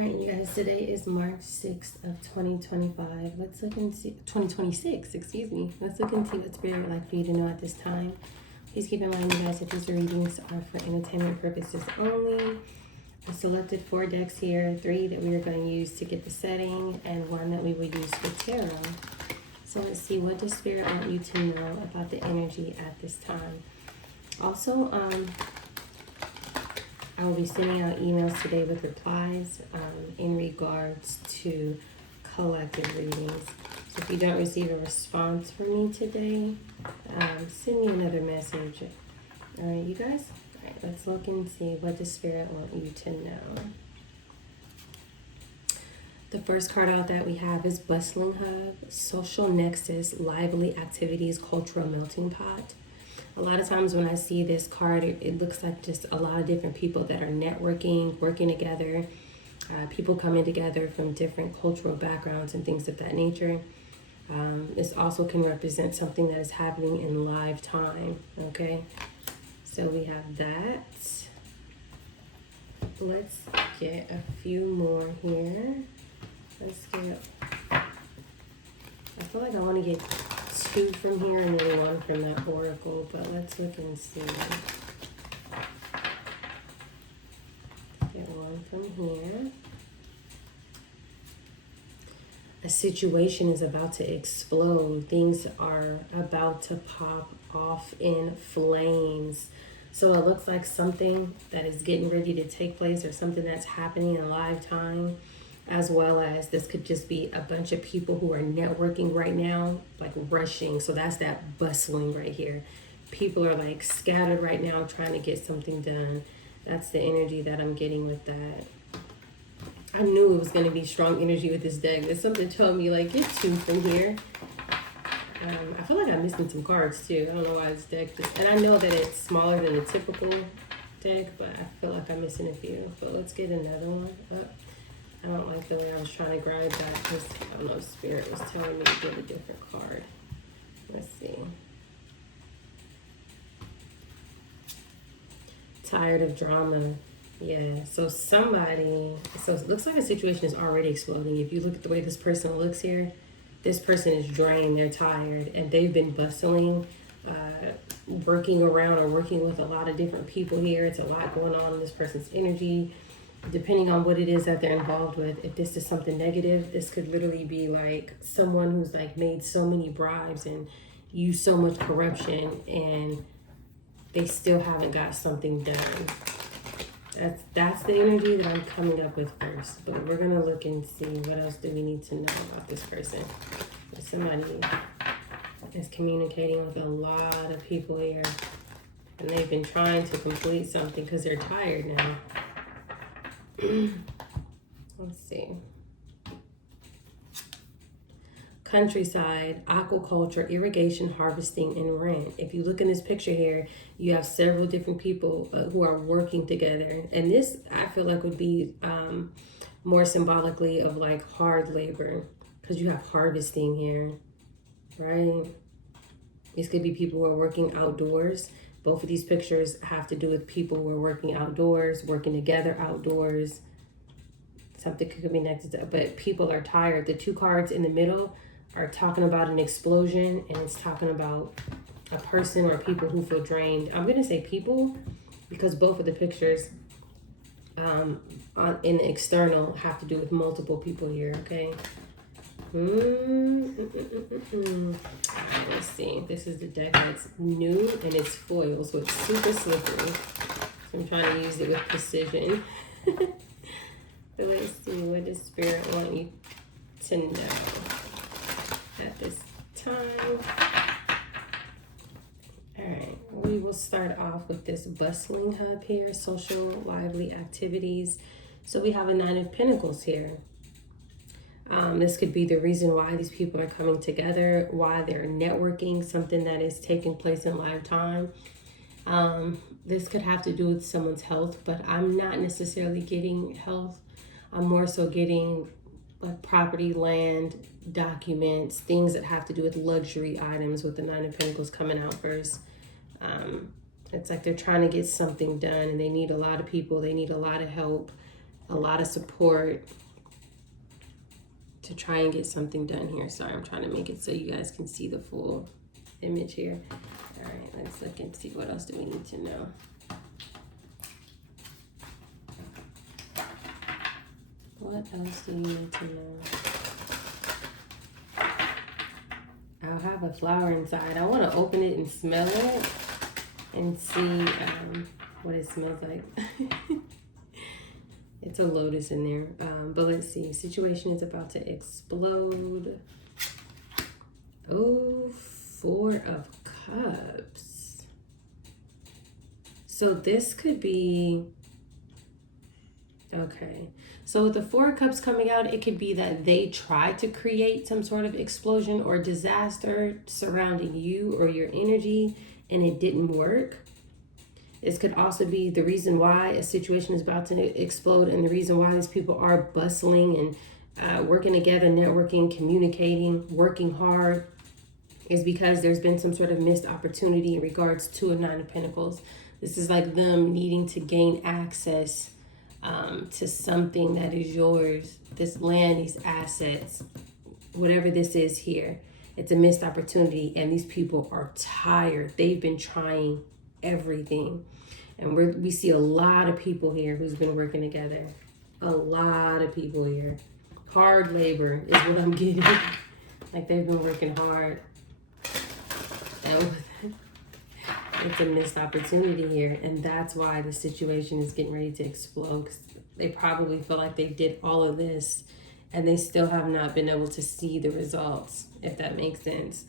All right, you guys, today is March 6th of 2025. Let's look and see, 2026, excuse me. Let's look and see what Spirit would like for you to know at this time. Please keep in mind, you guys, that these readings are for entertainment purposes only. I selected 4 decks here, 3 that we are going to use to get the setting, and 1 that we will use for tarot. So let's see, what does Spirit want you to know about the energy at this time? Also, I will be sending out emails today with replies in regards to collective readings. So if you don't receive a response from me today, send me another message. All right, you guys? All right, let's look and see what the Spirit want you to know. The first card out that we have is Bustling Hub, Social Nexus, Lively Activities, Cultural Melting Pot. A lot of times when I see this card, it looks like just a lot of different people that are networking, working together, people coming together from different cultural backgrounds and things of that nature. This also can represent something that is happening in live time, okay? So we have that. Let's get a few more here. Let's get, I feel like I want to get 2 from here and then 1 from that oracle, but let's look and see. Get 1 from here. A situation is about to explode. Things are about to pop off in flames. So it looks like something that is getting ready to take place or something that's happening in live time, as well as this could just be a bunch of people who are networking right now, like rushing. So that's that bustling right here. People are like scattered right now trying to get something done. That's the energy that I'm getting with that. I knew it was going to be strong energy with this deck. There's something telling me like get 2 from here. I feel like I'm missing some cards too. I don't know why this deck and I know that it's smaller than the typical deck, but I feel like I'm missing a few. But let's get another one up. I don't like the way I was trying to grab that because I don't know, Spirit was telling me to get a different card. Let's see. Tired of drama. Yeah, so so it looks like a situation is already exploding. If you look at the way this person looks here, this person is drained, they're tired, and they've been bustling, working around or working with a lot of different people here. It's a lot going on in this person's energy. Depending on what it is that they're involved with, if this is something negative, this could literally be like someone who's like made so many bribes and used so much corruption and they still haven't got something done. That's the energy that I'm coming up with first. But we're gonna look and see what else do we need to know about this person. If somebody is communicating with a lot of people here and they've been trying to complete something because they're tired now. Let's see. Countryside, aquaculture, irrigation, harvesting, and rent. If you look in this picture here, you have several different people who are working together. And this, I feel like, would be more symbolically of like hard labor because you have harvesting here, right? These could be people who are working outdoors. Both of these pictures have to do with people who are working outdoors, working together outdoors. Something could be connected to, but people are tired. The 2 cards in the middle are talking about an explosion, and it's talking about a person or people who feel drained. I'm gonna say people because both of the pictures in the external have to do with multiple people here, okay? Let's see. This is the deck that's new and it's foil, so it's super slippery. So I'm trying to use it with precision. So let's see, what does Spirit want you to know at this time? All right, we will start off with this bustling hub here, social, lively activities. So we have a 9 of Pentacles here. This could be the reason why these people are coming together, why they're networking, something that is taking place in live time. This could have to do with someone's health, but I'm not necessarily getting health. I'm more so getting like property, land, documents, things that have to do with luxury items with the 9 of Pentacles coming out first. It's like they're trying to get something done and they need a lot of people. They need a lot of help. a lot of support to try and get something done here. Sorry, I'm trying to make it so you guys can see the full image here. All right, let's look and see what else do we need to know. What else do you need to know? I'll have a flower inside. I want to open it and smell it and see what it smells like. It's a lotus in there. But let's see. Situation is about to explode. Oh, 4 of Cups. So this could be... Okay. So with the 4 of Cups coming out, it could be that they tried to create some sort of explosion or disaster surrounding you or your energy, and it didn't work. This could also be the reason why a situation is about to explode, and the reason why these people are bustling and working together, networking, communicating, working hard, is because there's been some sort of missed opportunity in regards to a 9 of Pentacles. This is like them needing to gain access to something that is yours, this land, these assets, whatever this is here. It's a missed opportunity, and these people are tired. They've been trying everything, and we see a lot of people here who's been working together. A lot of people here. Hard labor is what I'm getting. Like they've been working hard. It's a missed opportunity here, and that's why the situation is getting ready to explode. 'Cause they probably feel like they did all of this and they still have not been able to see the results, if that makes sense.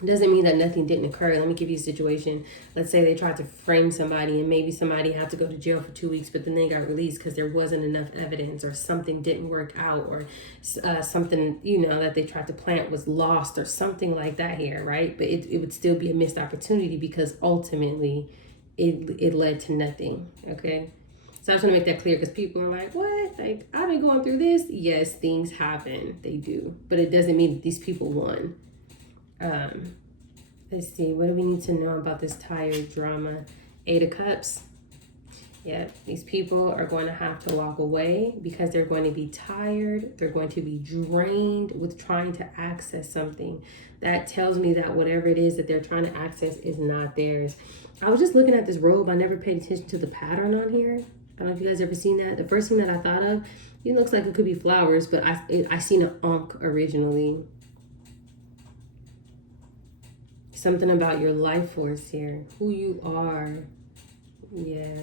It doesn't mean that nothing didn't occur. Let me give you a situation. Let's say they tried to frame somebody, and maybe somebody had to go to jail for 2 weeks, but then they got released because there wasn't enough evidence, or something didn't work out, or something, that they tried to plant was lost, or something like that here, right? But it would still be a missed opportunity because ultimately it led to nothing, okay? So I just want to make that clear, because people are like, what? Like, I've been going through this. Yes, things happen. They do. But it doesn't mean that these people won. Let's see, what do we need to know about this tired drama? 8 of Cups. Yeah, these people are going to have to walk away because they're going to be tired. They're going to be drained with trying to access something. That tells me that whatever it is that they're trying to access is not theirs. I was just looking at this robe. I never paid attention to the pattern on here. I don't know if you guys ever seen that. The first thing that I thought of, it looks like it could be flowers, but I seen an ankh originally. Something about your life force here, who you are. Yeah,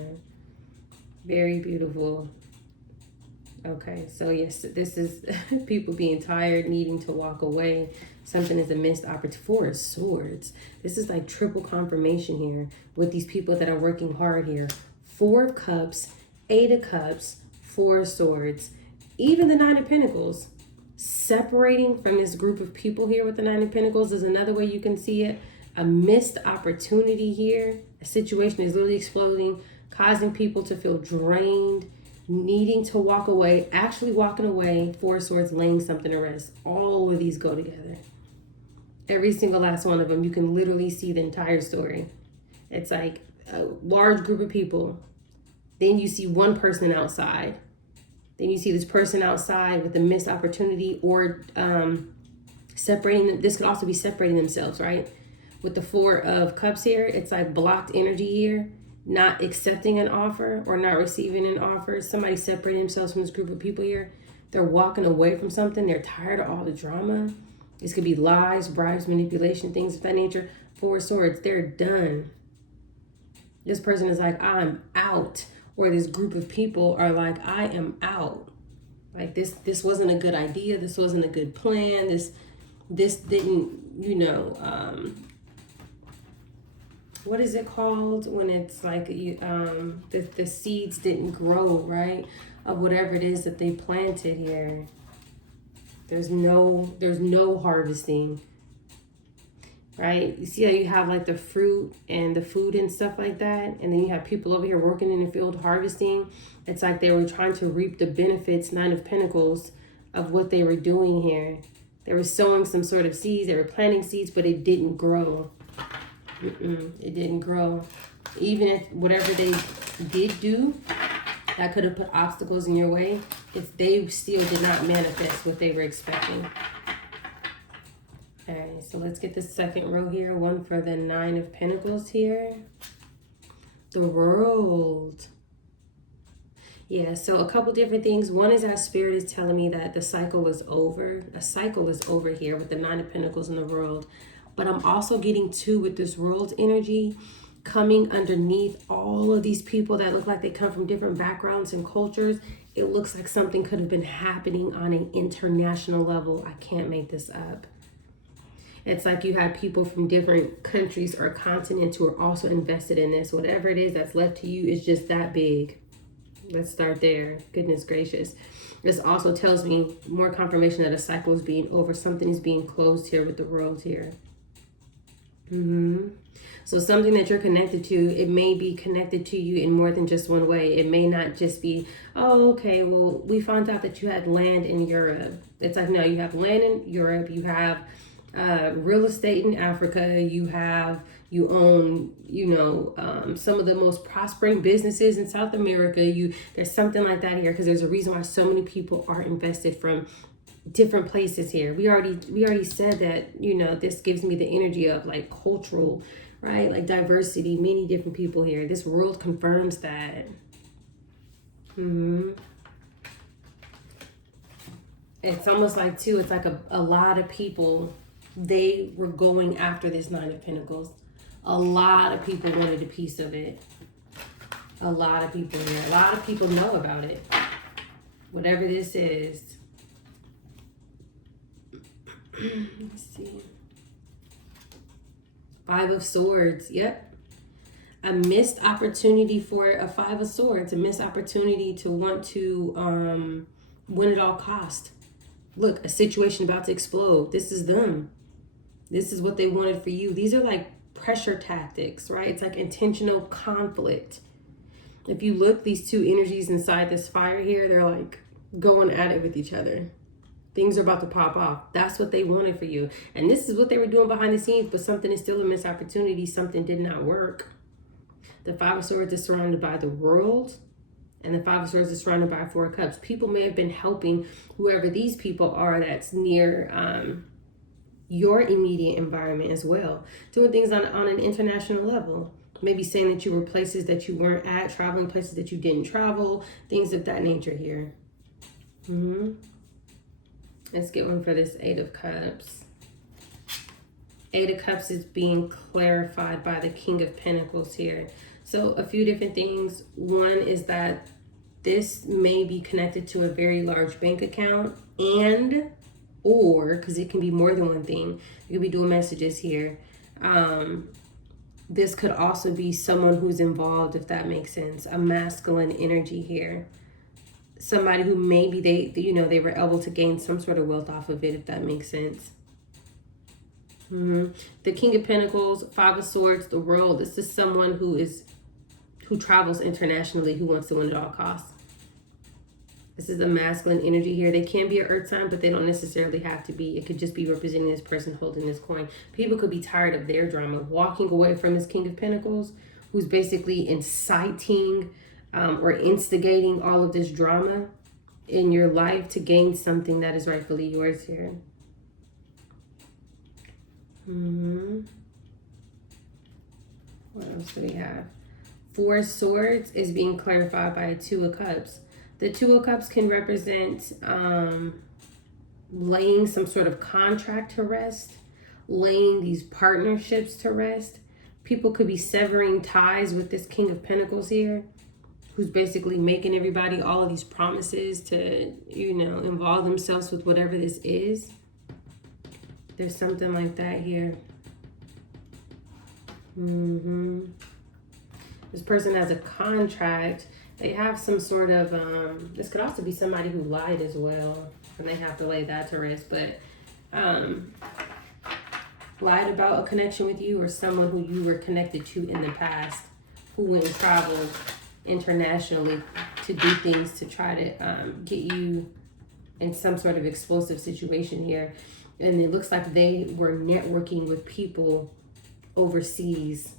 very beautiful. Okay, so yes, this is people being tired, needing to walk away. Something is a missed opportunity. 4 of Swords. This is like triple confirmation here with these people that are working hard here. 4 of Cups, 8 of Cups, 4 of Swords. Even the 9 of Pentacles. Separating from this group of people here with the 9 of Pentacles is another way you can see it. A missed opportunity here. A situation is literally exploding, causing people to feel drained, needing to walk away, actually walking away. 4 of Swords, laying something to rest. All of these go together. Every single last one of them. You can literally see the entire story. It's like a large group of people. Then you see one person outside. Then you see this person outside with a missed opportunity, or separating them. This could also be separating themselves, right? With the 4 of Cups here, it's like blocked energy here, not accepting an offer or not receiving an offer. Somebody separating themselves from this group of people here. They're walking away from something. They're tired of all the drama. This could be lies, bribes, manipulation, things of that nature. 4 of Swords, they're done. This person is like, I'm out. Or this group of people are like, I am out. Like this wasn't a good idea. This wasn't a good plan. This didn't, what is it called when it's like the seeds didn't grow, right? Of whatever it is that they planted here. There's no harvesting. Right? You see how you have like the fruit and the food and stuff like that, and then you have people over here working in the field harvesting. It's like they were trying to reap the benefits, 9 of Pentacles, of what they were doing here. They were sowing some sort of seeds, they were planting seeds, but it didn't grow. It didn't grow. Even if whatever they did do, that could have put obstacles in your way if they still did not manifest what they were expecting. Okay, so let's get the second row here. One for the Nine of Pentacles here. The World. Yeah, so a couple different things. One is that Spirit is telling me that the cycle is over. A cycle is over here with the Nine of Pentacles in the World. But I'm also getting two with this World energy coming underneath all of these people that look like they come from different backgrounds and cultures. It looks like something could have been happening on an international level. I can't make this up. It's like you have people from different countries or continents who are also invested in this. Whatever it is that's left to you is just that big. Let's start there. Goodness gracious. This also tells me more confirmation that a cycle is being over. Something is being closed here with the World here. So something that you're connected to, it may be connected to you in more than just one way. It may not just be, oh, okay, well, we found out that you had land in Europe. It's like, no, you have land in Europe. You have real estate in Africa. You own, some of the most prospering businesses in South America. There's something like that here, because there's a reason why so many people are invested from different places here. We already said that, this gives me the energy of like cultural, right? Like diversity, many different people here. This World confirms that. It's almost like too, it's like a lot of people, they were going after this Nine of Pentacles. A lot of people wanted a piece of it. A lot of people here. A lot of people know about it. Whatever this is. Let's see. Five of Swords. Yep. A missed opportunity for a Five of Swords. A missed opportunity to want to win at all cost. Look, a situation about to explode. This is them. This is what they wanted for you. These are like pressure tactics, right? It's like intentional conflict. If you look, these two energies inside this fire here, they're like going at it with each other. Things are about to pop off. That's what they wanted for you. And this is what they were doing behind the scenes, but something is still a missed opportunity. Something did not work. The Five of Swords is surrounded by the World, and the Five of Swords is surrounded by Four of Cups. People may have been helping whoever these people are that's near your immediate environment as well. Doing things on an international level. Maybe saying that you were places that you weren't at, traveling places that you didn't travel, things of that nature here. Let's get one for this Eight of Cups. Eight of Cups is being clarified by the King of Pentacles here. So a few different things. One is that this may be connected to a very large bank account, or because it can be more than one thing. You could be doing messages here. This could also be someone who's involved, if that makes sense. A masculine energy here. Somebody who maybe they were able to gain some sort of wealth off of it, if that makes sense. The King of Pentacles, Five of Swords, the World. This is someone who travels internationally, who wants to win at all costs. This is a masculine energy here. They can be an earth sign, but they don't necessarily have to be. It could just be representing this person holding this coin. People could be tired of their drama, walking away from this King of Pentacles, who's basically inciting or instigating all of this drama in your life to gain something that is rightfully yours here. What else do we have? Four of Swords is being clarified by a Two of Cups. The Two of Cups can represent laying some sort of contract to rest, laying these partnerships to rest. People could be severing ties with this King of Pentacles here, who's basically making everybody all of these promises to, involve themselves with whatever this is. There's something like that here. This person has a contract. They have some sort of, this could also be somebody who lied as well, and they have to lay that to rest, but lied about a connection with you or someone who you were connected to in the past, who went and traveled internationally to do things to try to get you in some sort of explosive situation here. And it looks like they were networking with people overseas.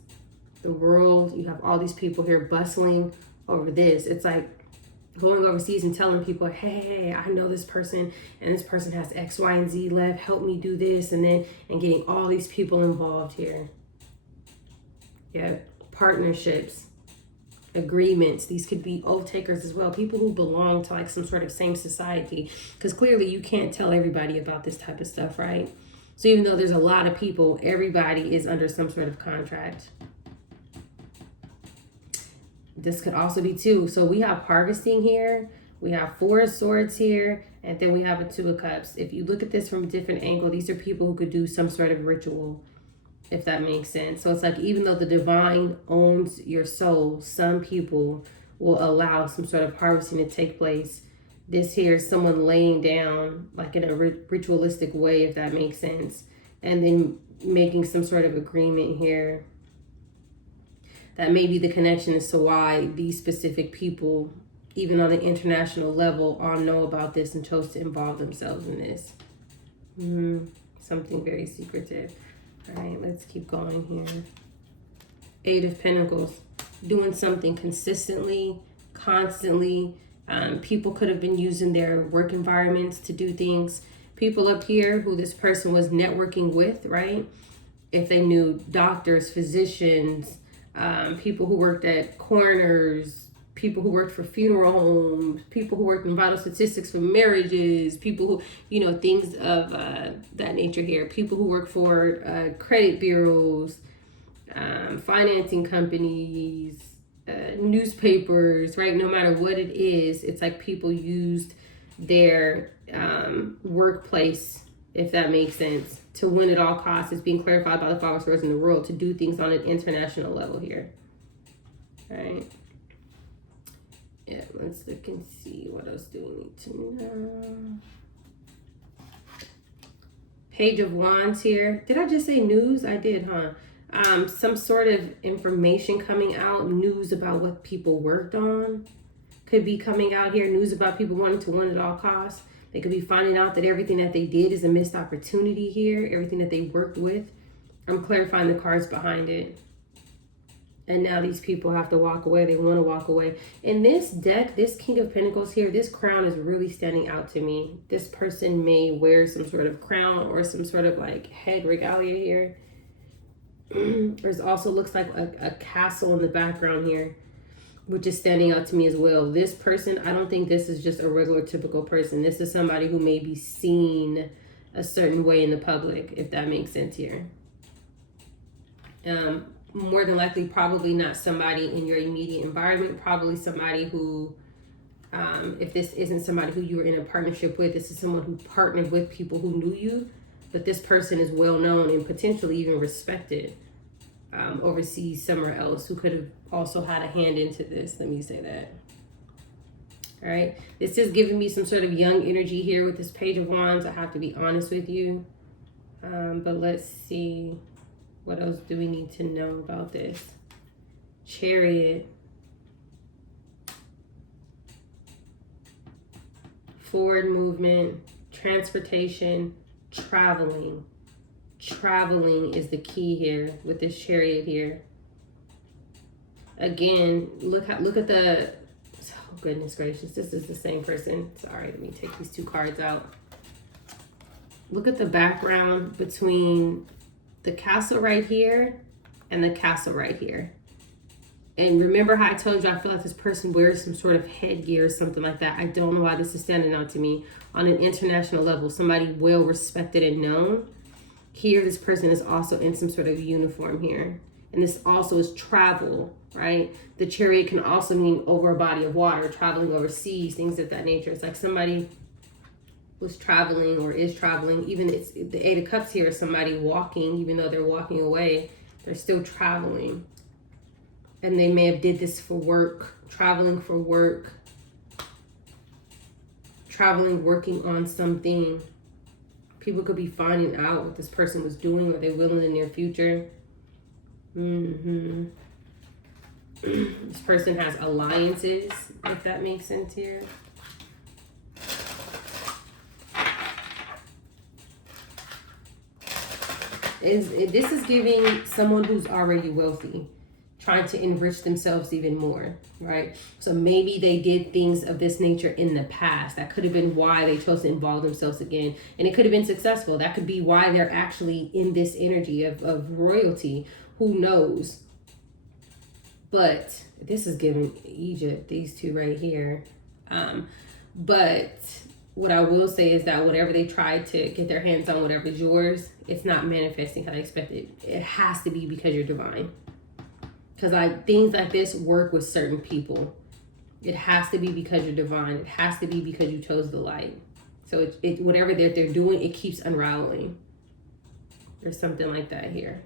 The World, you have all these people here bustling over this. It's like going overseas and telling people, hey, I know this person and this person has X, Y, and Z left. Help me do this. And getting all these people involved here. Yeah, partnerships, agreements. These could be oath takers as well. People who belong to like some sort of same society. Because clearly you can't tell everybody about this type of stuff, right? So even though there's a lot of people, everybody is under some sort of contract. This could also be two. So we have harvesting here. We have Four of Swords here. And then we have a Two of Cups. If you look at this from a different angle, these are people who could do some sort of ritual, if that makes sense. So it's like, even though the divine owns your soul, some people will allow some sort of harvesting to take place. This here is someone laying down like in a ritualistic way, if that makes sense. And then making some sort of agreement here. That may be the connection as to why these specific people, even on an international level, all know about this and chose to involve themselves in this. Something very secretive. All right, let's keep going here. Eight of Pentacles. Doing something consistently, constantly. People could have been using their work environments to do things. People up here who this person was networking with, right? If they knew doctors, physicians, people who worked at coroners, people who worked for funeral homes, people who worked in vital statistics for marriages, people who, things of that nature here. People who work for credit bureaus, financing companies, newspapers, right? No matter what it is, it's like people used their workplace, if that makes sense, to win at all costs. It's being clarified by the Five of Swords in the world to do things on an international level here. All right. Yeah, let's look and see what else do we need to know. Page of Wands here. Did I just say news? I did, huh? Some sort of information coming out, news about what people worked on could be coming out here. News about people wanting to win at all costs. They could be finding out that everything that they did is a missed opportunity here. Everything that they worked with. I'm clarifying the cards behind it. And now these people have to walk away. They want to walk away. In this deck, this King of Pentacles here, this crown is really standing out to me. This person may wear some sort of crown or some sort of like head regalia here. There's also looks like a castle in the background here, which is standing out to me as well. This person, I don't think this is just a regular typical person. This is somebody who may be seen a certain way in the public, if that makes sense here. More than likely, probably not somebody in your immediate environment. Probably somebody who, if this isn't somebody who you were in a partnership with, this is someone who partnered with people who knew you. But this person is well known and potentially even respected overseas somewhere else, who could have also had a hand into this. Let me say that. All right. This is giving me some sort of young energy here with this Page of Wands. I have to be honest with you. But let's see. What else do we need to know about this? Chariot. Forward movement. Transportation. Traveling. Traveling is the key here with this Chariot here. Again, look at the, oh goodness gracious, this is the same person. Sorry, let me take these two cards out. Look at the background between the castle right here and the castle right here. And remember how I told you I feel like this person wears some sort of headgear or something like that. I don't know why this is standing out to me on an international level. Somebody well respected and known. Here, this person is also in some sort of uniform here. And this also is travel, right? The Chariot can also mean over a body of water, traveling overseas, things of that nature. It's like somebody was traveling or is traveling. Even it's the Eight of Cups here is somebody walking, even though they're walking away, they're still traveling. And they may have did this for work, traveling for work, traveling, working on something. People could be finding out what this person was doing or they will in the near future. This person has alliances, if that makes sense here. This is giving someone who's already wealthy. trying to enrich themselves even more, right? So maybe they did things of this nature in the past. That could have been why they chose to involve themselves again. And it could have been successful. That could be why they're actually in this energy of royalty. Who knows? But this is giving Egypt, these two right here. But what I will say is that whatever they tried to get their hands on, whatever's yours, it's not manifesting how they expected. It has to be because you're divine. Because things like this work with certain people. It has to be because you're divine. It has to be because you chose the light. So it whatever they're doing, it keeps unraveling. There's something like that here.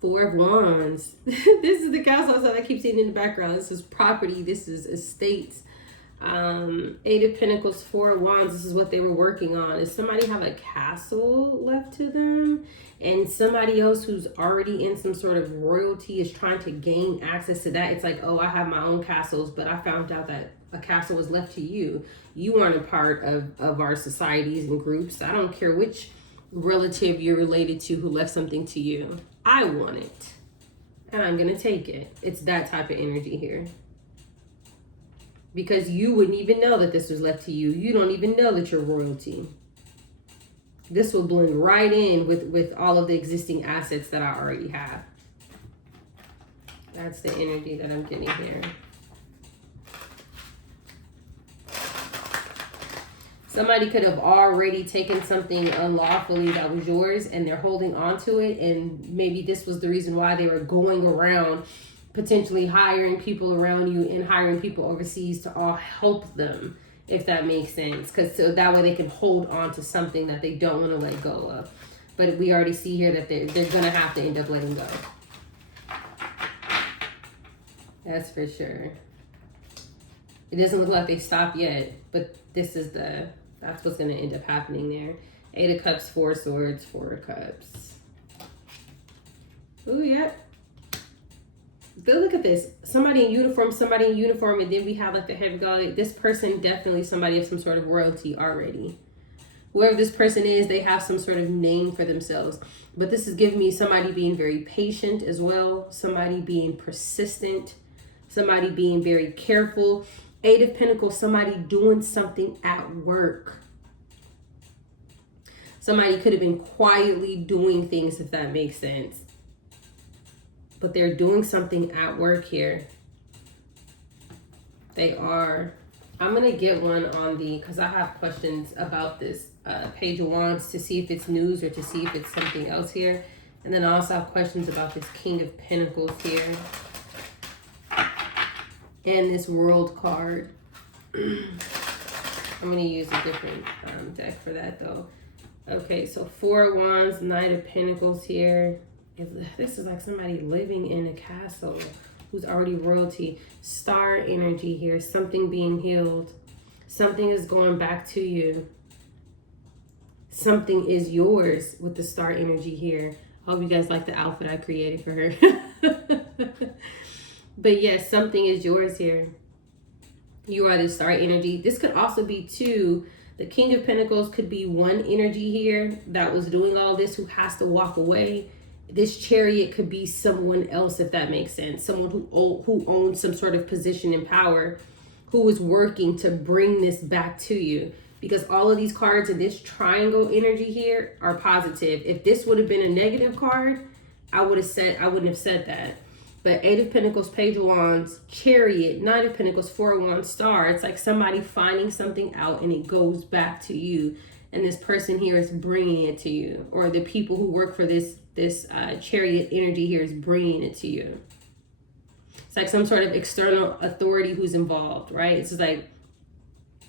Four of Wands. This is the castle outside I keep seeing in the background. This is property. This is estates. Eight of Pentacles, Four of Wands. This is what they were working on. Does somebody have a castle left to them? And somebody else who's already in some sort of royalty is trying to gain access to that. It's like, oh, I have my own castles, but I found out that a castle was left to you. You aren't a part of our societies and groups. I don't care which relative you're related to who left something to you. I want it. And I'm going to take it. It's that type of energy here. Because you wouldn't even know that this was left to you. You don't even know that you're royalty. This will blend right in with all of the existing assets that I already have. That's the energy that I'm getting here. Somebody could have already taken something unlawfully that was yours and they're holding on to it. And maybe this was the reason why they were going around potentially hiring people around you and hiring people overseas to all help them, if that makes sense. Because so that way they can hold on to something that they don't want to let go of. But we already see here that they're going to have to end up letting go. That's for sure. It doesn't look like they stopped yet, but this is that's what's going to end up happening there. Eight of Cups, Four of Swords, Four of Cups. Ooh, yep. But look at this. Somebody in uniform, and then we have like the head of God. This person definitely somebody of some sort of royalty already. Whoever this person is, they have some sort of name for themselves. But this is giving me somebody being very patient as well. Somebody being persistent. Somebody being very careful. Eight of Pentacles, somebody doing something at work. Somebody could have been quietly doing things, if that makes sense. But they're doing something at work here. They are. I'm going to get one on because I have questions about this Page of Wands to see if it's news or to see if it's something else here. And then I also have questions about this King of Pentacles here. And this World card. I'm going to use a different deck for that though. Okay, so Four of Wands, Knight of Pentacles here. This is like somebody living in a castle who's already royalty. Star energy here. Something being healed. Something is going back to you. Something is yours with the star energy here. I hope you guys like the outfit I created for her. But yes, something is yours here. You are the star energy. This could also be too. The King of Pentacles could be one energy here that was doing all this who has to walk away. This Chariot could be someone else, if that makes sense. Someone who owns some sort of position and power, who is working to bring this back to you. Because all of these cards in this triangle energy here are positive. If this would have been a negative card, I wouldn't have said that. But Eight of Pentacles, Page of Wands, Chariot, Knight of Pentacles, Four of Wands, Star. It's like somebody finding something out and it goes back to you. And this person here is bringing it to you. Or the people who work for this Chariot energy here is bringing it to you. It's like some sort of external authority who's involved, right? It's just like,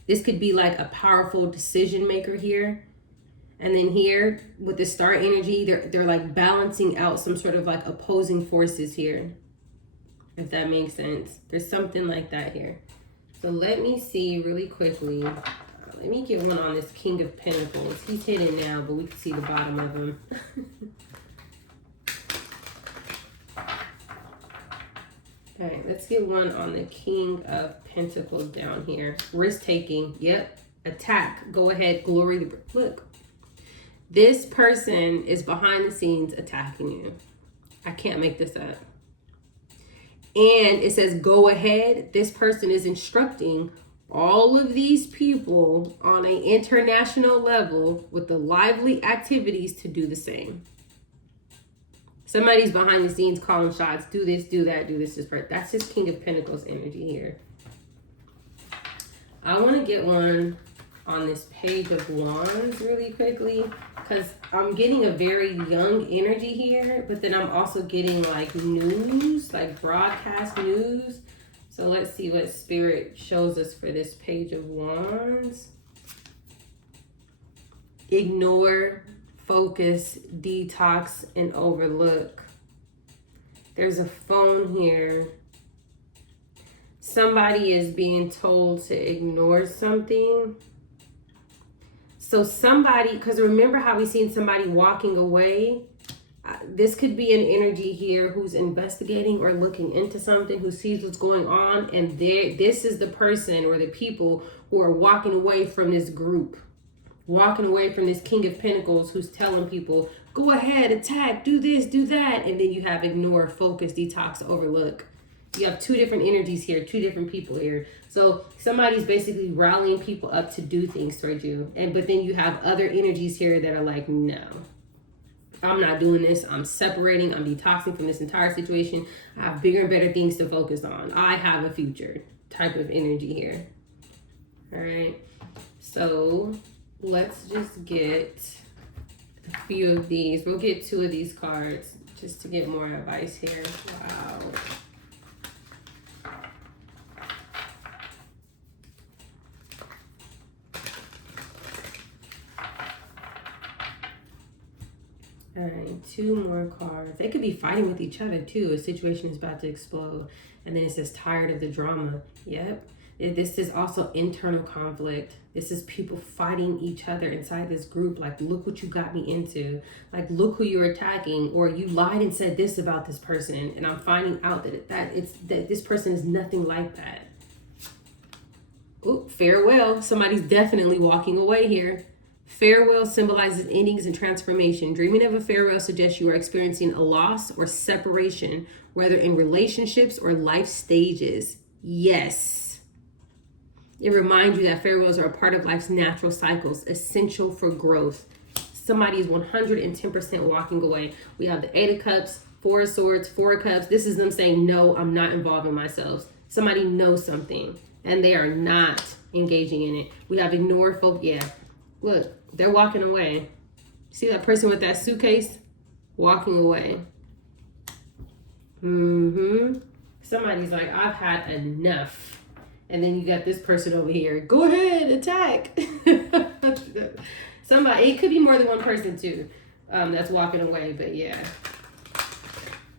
this could be like a powerful decision maker here. And then here with the star energy, they're like balancing out some sort of like opposing forces here. If that makes sense. There's something like that here. So let me see really quickly. Let me get one on this King of Pentacles. He's hidden now, but we can see the bottom of him. All right, let's get one on the King of Pentacles down here. Risk taking. Yep. Attack. Go ahead. Glory. Look. This person is behind the scenes attacking you. I can't make this up. And it says, go ahead. This person is instructing all of these people on an international level with the lively activities to do the same. Somebody's behind the scenes calling shots. Do this, do that, do this. That's his King of Pentacles energy here. I want to get one on this Page of Wands really quickly, because I'm getting a very young energy here, but then I'm also getting like news, like broadcast news. So let's see what Spirit shows us for this Page of Wands. Ignore, focus, detox, and overlook. There's a phone here. Somebody is being told to ignore something. So somebody, because remember how we seen somebody walking away? This could be an energy here who's investigating or looking into something, who sees what's going on, and this is the person or the people who are walking away from this group, walking away from this King of Pentacles who's telling people, go ahead, attack, do this, do that, and then you have ignore, focus, detox, overlook. You have two different energies here, two different people here. So somebody's basically rallying people up to do things towards you. But then you have other energies here that are like, no, I'm not doing this. I'm separating. I'm detoxing from this entire situation. I have bigger and better things to focus on. I have a future type of energy here. All right. So let's just get a few of these. We'll get 2 of these cards just to get more advice here. Wow. All right, 2 more cards. They could be fighting with each other too. A situation is about to explode. And then it says tired of the drama. Yep. This is also internal conflict. This is people fighting each other inside this group. Like, look what you got me into. Like, look who you're attacking. Or you lied and said this about this person. And I'm finding out that this person is nothing like that. Ooh, farewell. Somebody's definitely walking away here. Farewell symbolizes endings and transformation. Dreaming of a farewell suggests you are experiencing a loss or separation, whether in relationships or life stages. Yes. It reminds you that farewells are a part of life's natural cycles, essential for growth. Somebody is 110% walking away. We have the 8 of Cups, 4 of Swords, 4 of Cups. This is them saying, no, I'm not involving myself. Somebody knows something and they are not engaging in it. We have ignore, focus. Yeah. Look, they're walking away. See that person with that suitcase? Walking away. Somebody's like, I've had enough. And then you got this person over here. Go ahead, attack. Somebody, it could be more than one person too, that's walking away, but yeah.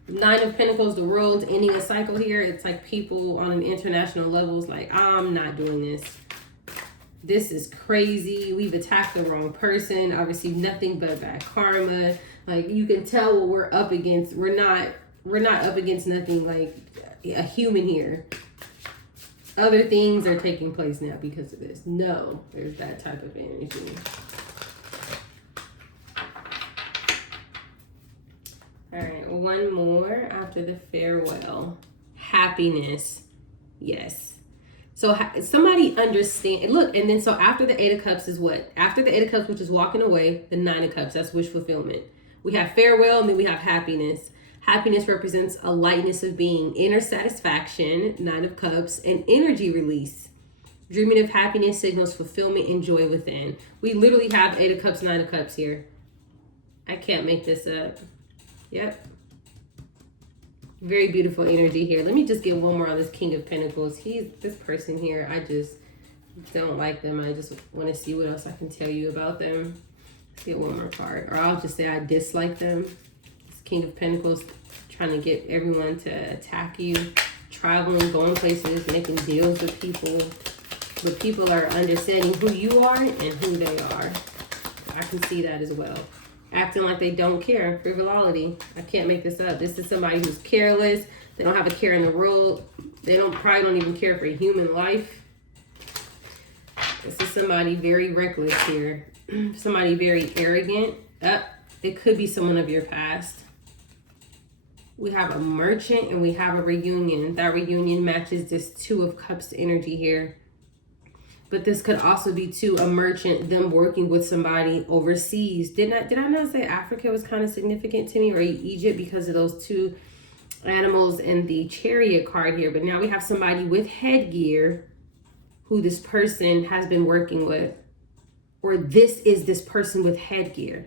9 of Pentacles, the world ending a cycle here. It's like people on an international level is like, I'm not doing this. This is crazy. We've attacked the wrong person. I received nothing but bad karma. Like, you can tell what we're up against. We're not up against nothing like a human here. Other things are taking place now because of this. No, there's that type of energy. All right, one more after the farewell. Happiness. Yes. So somebody understand. Look, and then so after the 8 of Cups is what? After the 8 of Cups, which is walking away, the 9 of Cups, that's wish fulfillment. We have farewell, and then we have happiness. Happiness represents a lightness of being, inner satisfaction, 9 of Cups, and energy release. Dreaming of happiness signals fulfillment and joy within. We literally have 8 of Cups, 9 of Cups here. I can't make this up. Yep. Very beautiful energy here. Let me just get one more on this King of Pentacles. This person here, I just don't like them. I just want to see what else I can tell you about them. Let's get one more card. Or I'll just say I dislike them. This King of Pentacles trying to get everyone to attack you. Traveling, going places, making deals with people. But people are understanding who you are and who they are. I can see that as well. Acting like they don't care. Frivolity. I can't make this up. This is somebody who's careless. They don't have a care in the world. They probably don't even care for human life. This is somebody very reckless here. Somebody very arrogant. It could be someone of your past. We have a merchant and we have a reunion. That reunion matches this Two of Cups energy here. But this could also be too a merchant, them working with somebody overseas. Did I not say Africa was kind of significant to me, or Egypt, because of those two animals and the Chariot card here? But now we have somebody with headgear who this person has been working with, or this is this person with headgear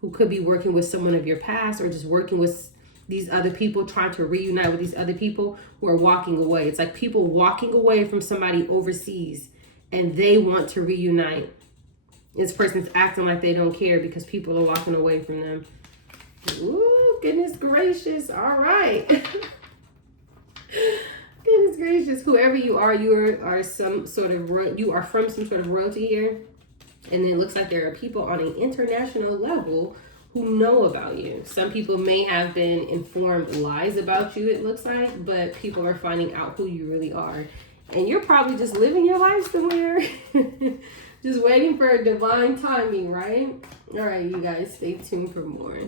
who could be working with someone of your past, or just working with these other people, trying to reunite with these other people who are walking away. It's like people walking away from somebody overseas and they want to reunite. This person's acting like they don't care because people are walking away from them. Ooh, goodness gracious. All right. Goodness gracious. Whoever you are some sort of, you are from some sort of royalty here. And then it looks like there are people on an international level who know about you. Some people may have been informed lies about you, it looks like, but people are finding out who you really are. And you're probably just living your life somewhere, just waiting for a divine timing, right? All right, you guys, stay tuned for more.